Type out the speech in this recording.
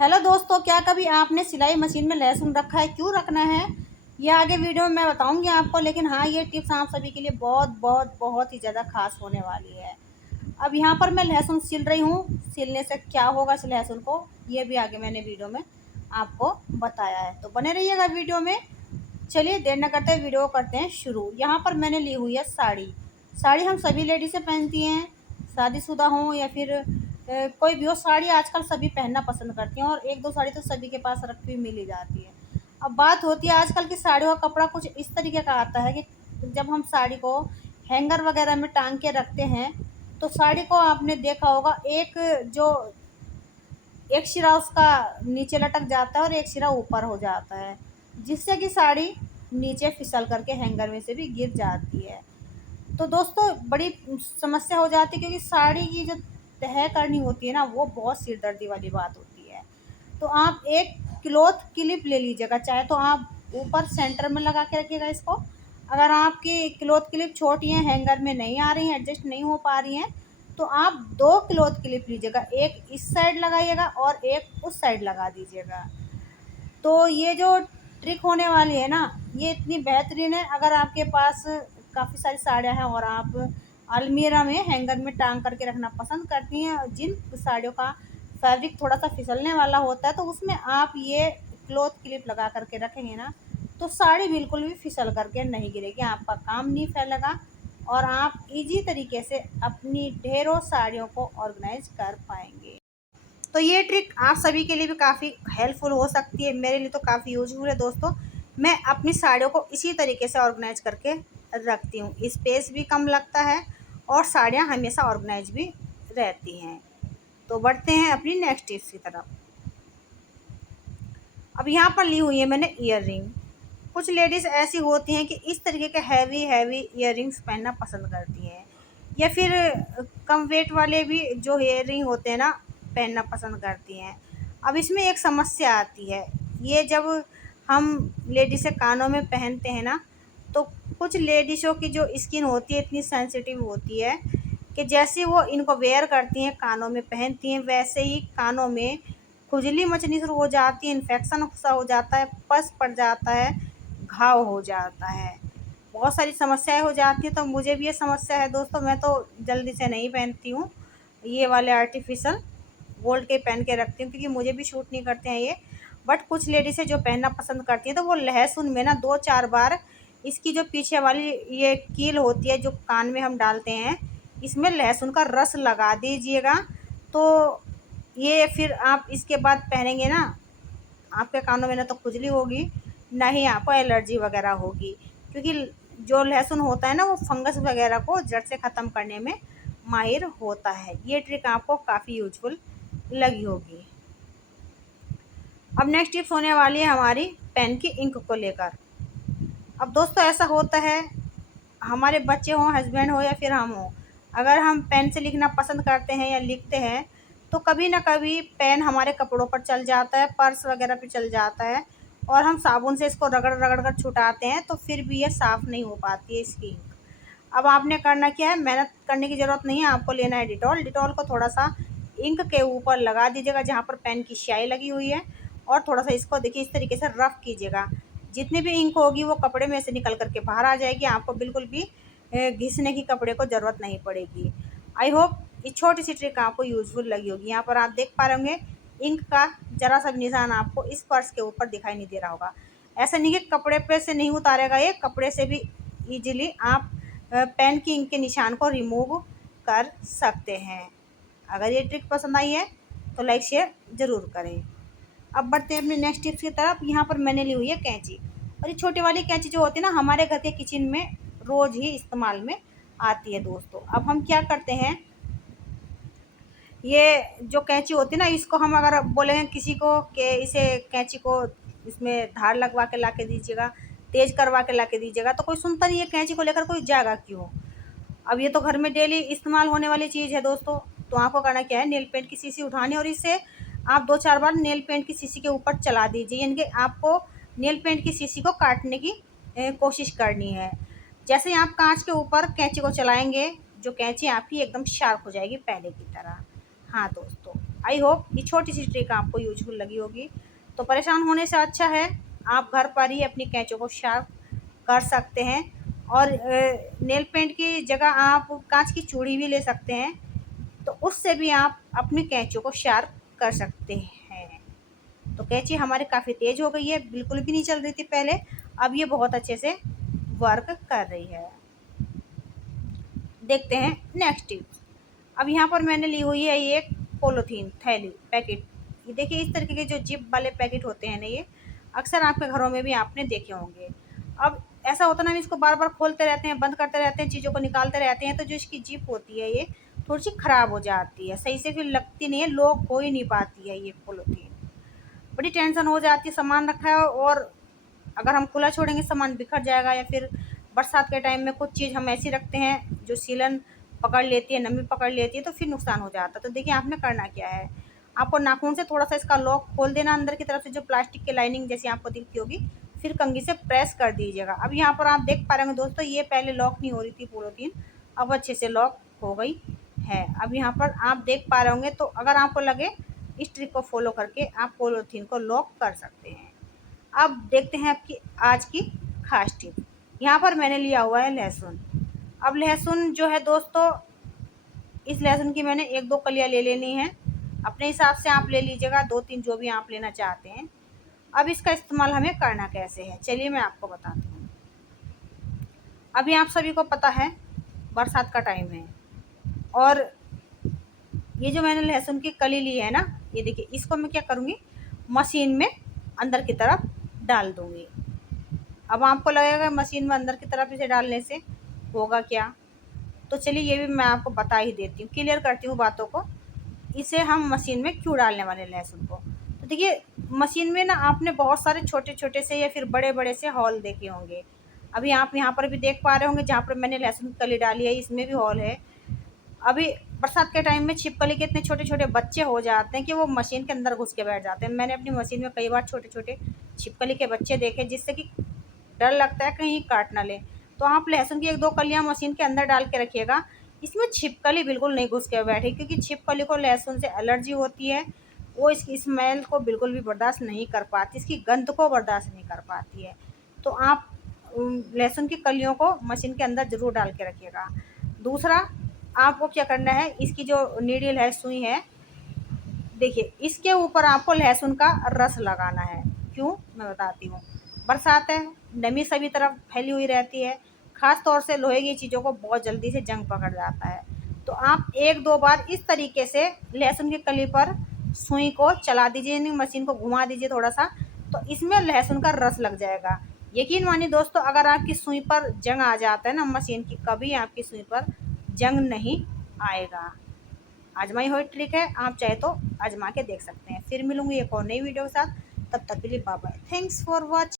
Hello दोस्तों, क्या कभी आपने सिलाई मशीन में लहसुन रखा है? क्यों रखना है ये आगे वीडियो में मैं बताऊंगी आपको। लेकिन हाँ, ये टिप्स आप सभी के लिए बहुत बहुत बहुत ही ज़्यादा खास होने वाली है। अब यहाँ पर मैं लहसुन सिल रही हूँ। सिलने से क्या होगा इस लहसुन को, ये भी आगे मैंने वीडियो में आपको बताया है, तो बने रहिएगा वीडियो में। चलिए देर न करते वीडियो करते हैं शुरू। यहाँ पर मैंने ली हुई है साड़ी। साड़ी हम सभी लेडीज़ें पहनती हैं, शादीशुदा हों या फिर कोई भी हो। साड़ी आजकल सभी पहनना पसंद करती हैं और एक दो साड़ी तो सभी के पास रखी हुई मिल ही जाती है। अब बात होती है आजकल की साड़ियों का कपड़ा कुछ इस तरीके का आता है कि जब हम साड़ी को हैंगर वगैरह में टांग के रखते हैं तो साड़ी को आपने देखा होगा, एक सिरा उसका नीचे लटक जाता है और एक सिरा ऊपर हो जाता है, जिससे कि साड़ी नीचे फिसल करके हैंगर में से भी गिर जाती है। तो दोस्तों बड़ी समस्या हो जाती है, क्योंकि साड़ी की जो तह करनी होती है ना, वो बहुत सिरदर्दी वाली बात होती है। तो आप एक क्लॉथ क्लिप ले लीजिएगा, चाहे तो आप ऊपर सेंटर में लगा के रखिएगा इसको। अगर आपकी क्लॉथ क्लिप छोटी है, हैंगर में नहीं आ रही हैं, एडजस्ट नहीं हो पा रही हैं, तो आप दो क्लॉथ क्लिप लीजिएगा, एक इस साइड लगाइएगा और एक उस साइड लगा दीजिएगा। तो ये जो ट्रिक होने वाली है ना, ये इतनी बेहतरीन है। अगर आपके पास काफ़ी सारी साड़ियाँ हैं और आप अलमीरा में हैंगर में टांग करके रखना पसंद करती हैं, जिन साड़ियों का फैब्रिक थोड़ा सा फिसलने वाला होता है, तो उसमें आप ये क्लॉथ क्लिप लगा करके रखेंगे ना, तो साड़ी बिल्कुल भी फिसल करके नहीं गिरेगी, आपका काम नहीं फैलेगा और आप इजी तरीके से अपनी ढेरों साड़ियों को ऑर्गेनाइज कर पाएंगे। तो ये ट्रिक आप सभी के लिए भी काफ़ी हेल्पफुल हो सकती है, मेरे लिए तो काफ़ी यूजफुल है दोस्तों। मैं अपनी साड़ियों को इसी तरीके से ऑर्गेनाइज करके रखती हूँ, स्पेस भी कम लगता है और साड़ियाँ हमेशा ऑर्गेनाइज भी रहती हैं। तो बढ़ते हैं अपनी नेक्स्ट टिप्स की तरफ। अब यहाँ पर ली हुई है मैंने ईयर रिंग। कुछ लेडीज़ ऐसी होती हैं कि इस तरीके के हैवी हैवी ईयर रिंग्स पहनना पसंद करती हैं, या फिर कम वेट वाले भी जो ईयर रिंग होते हैं ना, पहनना पसंद करती हैं। अब इसमें एक समस्या आती है, ये जब हम लेडीज़ें कानों में पहनते हैं ना, तो कुछ लेडीज़ों की जो स्किन होती है इतनी सेंसिटिव होती है कि जैसे वो इनको वेयर करती हैं, कानों में पहनती हैं, वैसे ही कानों में खुजली मचनी शुरू हो जाती है, इन्फेक्शन सा हो जाता है, पस पड़ जाता है, घाव हो जाता है, बहुत सारी समस्याएं हो जाती हैं। तो मुझे भी ये समस्या है दोस्तों, मैं तो जल्दी से नहीं पहनती हूँ ये वाले आर्टिफिशियल गोल्ड के पहन के रखती हूँ, क्योंकि मुझे भी शूट नहीं करते हैं ये। बट कुछ लेडीज़ है जो पहनना पसंद करती हैं, तो वो लहसुन में ना दो चार बार इसकी जो पीछे वाली ये कील होती है जो कान में हम डालते हैं, इसमें लहसुन का रस लगा दीजिएगा। तो ये फिर आप इसके बाद पहनेंगे ना, आपके कानों में ना तो खुजली होगी, ना ही आपको एलर्जी वगैरह होगी, क्योंकि जो लहसुन होता है ना, वो फंगस वगैरह को जड़ से ख़त्म करने में माहिर होता है। ये ट्रिक आपको काफ़ी यूजफुल लगी होगी। अब नेक्स्ट टिप्स होने वाली है हमारी पेन की इंक को लेकर। अब दोस्तों ऐसा होता है, हमारे बच्चे हों, हस्बैंड हो या फिर हम हों, अगर हम पेन से लिखना पसंद करते हैं या लिखते हैं, तो कभी ना कभी पेन हमारे कपड़ों पर चल जाता है, पर्स वगैरह पे चल जाता है, और हम साबुन से इसको रगड़ रगड़ कर छुटाते हैं, तो फिर भी ये साफ़ नहीं हो पाती है इसकी इंक। अब आपने करना क्या है, मेहनत करने की ज़रूरत नहीं है, आपको लेना है डिटॉल। डिटॉल को थोड़ा सा इंक के ऊपर लगा दीजिएगा जहाँ पर पेन की स्याही लगी हुई है, और थोड़ा सा इसको देखिए इस तरीके से रफ़ कीजिएगा। जितनी भी इंक होगी वो कपड़े में से निकल करके बाहर आ जाएगी, आपको बिल्कुल भी घिसने की कपड़े को ज़रूरत नहीं पड़ेगी। आई होप ये छोटी सी ट्रिक आपको यूज़फुल लगी होगी। यहाँ पर आप देख पा रहे होंगे इंक का ज़रा सा भी निशान आपको इस पर्स के ऊपर दिखाई नहीं दे रहा होगा। ऐसा नहीं कि कपड़े पे से नहीं उतारेगा, ये कपड़े से भी ईजिली आप पेन की इंक के निशान को रिमूव कर सकते हैं। अगर ये ट्रिक पसंद आई है तो लाइक शेयर ज़रूर करें। अब बढ़ते हैं अपने नेक्स्ट टिप्स की तरफ। यहाँ पर मैंने ली हुई है कैंची, और ये छोटी वाली कैंची जो होती है ना, हमारे घर के किचन में रोज़ ही इस्तेमाल में आती है दोस्तों। अब हम क्या करते हैं, ये जो कैंची होती है ना, इसको हम अगर बोलेंगे किसी को कि इसे कैंची को इसमें धार लगवा के ला के दीजिएगा, तेज़ करवा के ला के दीजिएगा, तो कोई सुनता नहीं है, कैंची को लेकर कोई जाएगा क्यों। अब ये तो घर में डेली इस्तेमाल होने वाली चीज़ है दोस्तों। तो आपको करना क्या है, नेल पेंट की शीशी उठानी और इससे आप दो चार बार नेल पेंट की शीशी के ऊपर चला दीजिए, यानी कि आपको नेल पेंट की शीशी को काटने की कोशिश करनी है। जैसे ही आप कांच के ऊपर कैंची को चलाएंगे, जो कैंची आपकी एकदम शार्प हो जाएगी पहले की तरह। हाँ दोस्तों, आई होप ये छोटी सी ट्रिक आपको यूजफुल लगी होगी। तो परेशान होने से अच्छा है आप घर पर ही अपनी कैंचों को शार्प कर सकते हैं। और नेल पेंट की जगह आप कांच की चूड़ी भी ले सकते हैं, तो उससे भी आप अपनी कैंचों को शार्प कर सकते हैं। तो कैंची हमारी काफ़ी तेज़ हो गई है, बिल्कुल भी नहीं चल रही थी पहले, अब ये बहुत अच्छे से वर्क कर रही है। देखते हैं नेक्स्ट टिप। अब यहाँ पर मैंने ली हुई है ये एक पॉलीथीन थैली पैकेट। ये देखिए इस तरीके के जो जिप वाले पैकेट होते हैं ना, ये अक्सर आपके घरों में भी आपने देखे होंगे। अब ऐसा होता ना, हम इसको बार बार खोलते रहते हैं, बंद करते रहते हैं, चीज़ों को निकालते रहते हैं, तो जो इसकी जिप होती है ये थोड़ी सी ख़राब हो जाती है, सही से फिर लगती नहीं है, लॉक हो ही नहीं पाती है ये पॉलीथीन। बड़ी टेंशन हो जाती है, सामान रखा है और अगर हम खुला छोड़ेंगे सामान बिखर जाएगा, या फिर बरसात के टाइम में कुछ चीज़ हम ऐसी रखते हैं जो सीलन पकड़ लेती है, नमी पकड़ लेती है, तो फिर नुकसान हो जाता है। तो देखिए आपने करना क्या है, आपको नाखून से थोड़ा सा इसका लॉक खोल देना अंदर की तरफ से, जो प्लास्टिक की लाइनिंग जैसी आपको दिखती होगी, फिर कंघी से प्रेस कर दीजिएगा। अब यहाँ पर आप देख पा रहे होंगे दोस्तों, ये पहले लॉक नहीं हो रही थी पॉलीथीन, अब अच्छे से लॉक हो गई है। अब यहाँ पर आप देख पा रहे होंगे, तो अगर आपको लगे इस ट्रिक को फॉलो करके आप पॉलीथीन को लॉक कर सकते हैं। अब देखते हैं आपकी आज की खास टिप। यहाँ पर मैंने लिया हुआ है लहसुन। अब लहसुन जो है दोस्तों, इस लहसुन की मैंने 1-2 कलियाँ ले लेनी है, अपने हिसाब से आप ले लीजिएगा, 2-3 जो भी आप लेना चाहते हैं। अब इसका इस्तेमाल हमें करना कैसे है, चलिए मैं आपको बताती हूँ। अभी आप सभी को पता है बरसात का टाइम है, और ये जो मैंने लहसुन की कली ली है ना, ये देखिए इसको मैं क्या करूँगी, मशीन में अंदर की तरफ डाल दूँगी। अब आपको लगेगा मशीन में अंदर की तरफ इसे डालने से होगा क्या, तो चलिए ये भी मैं आपको बता ही देती हूँ, क्लियर करती हूँ बातों को। इसे हम मशीन में क्यों डालने वाले लहसुन को, तो देखिए मशीन में ना आपने बहुत सारे छोटे छोटे से या फिर बड़े बड़े से हॉल देखे होंगे। अभी आप यहाँ पर भी देख पा रहे होंगे, जहाँ पर मैंने लहसुन की कली डाली है इसमें भी हॉल है। अभी बरसात के टाइम में छिपकली के इतने छोटे छोटे बच्चे हो जाते हैं कि वो मशीन के अंदर घुस के बैठ जाते हैं। मैंने अपनी मशीन में कई बार छोटे छोटे छिपकली के बच्चे देखे, जिससे कि डर लगता है कहीं काट ना ले। तो आप लहसुन की 1-2 कलियाँ मशीन के अंदर डाल के रखिएगा, इसमें छिपकली बिल्कुल नहीं घुस के बैठे, क्योंकि छिपकली को लहसुन से एलर्जी होती है, वो इसकी स्मेल को बिल्कुल भी बर्दाश्त नहीं कर पाती, इसकी गंध को बर्दाश्त नहीं कर पाती है। तो आप लहसुन की कलियों को मशीन के अंदर ज़रूर डाल के रखिएगा। दूसरा, आपको क्या करना है, इसकी जो नीडल है, सुई है, देखिए इसके ऊपर आपको लहसुन का रस लगाना है। क्यों, मैं बताती हूँ। बरसात है, नमी सभी तरफ फैली हुई रहती है, ख़ास तौर से लोहे की चीज़ों को बहुत जल्दी से जंग पकड़ जाता है। तो आप 1-2 बार इस तरीके से लहसुन की कली पर सुई को चला दीजिए, यानी मशीन को घुमा दीजिए थोड़ा सा, तो इसमें लहसुन का रस लग जाएगा। यकीन मानिए दोस्तों, अगर आपकी सुई पर जंग आ जाता है ना मशीन की, कभी आपकी सुई पर जंग नहीं आएगा। आजमाई हुई ट्रिक है, आप चाहे तो आजमा के देख सकते हैं। फिर मिलूंगी एक और नई वीडियो के साथ, तब तक के लिए bye bye, thanks for watching.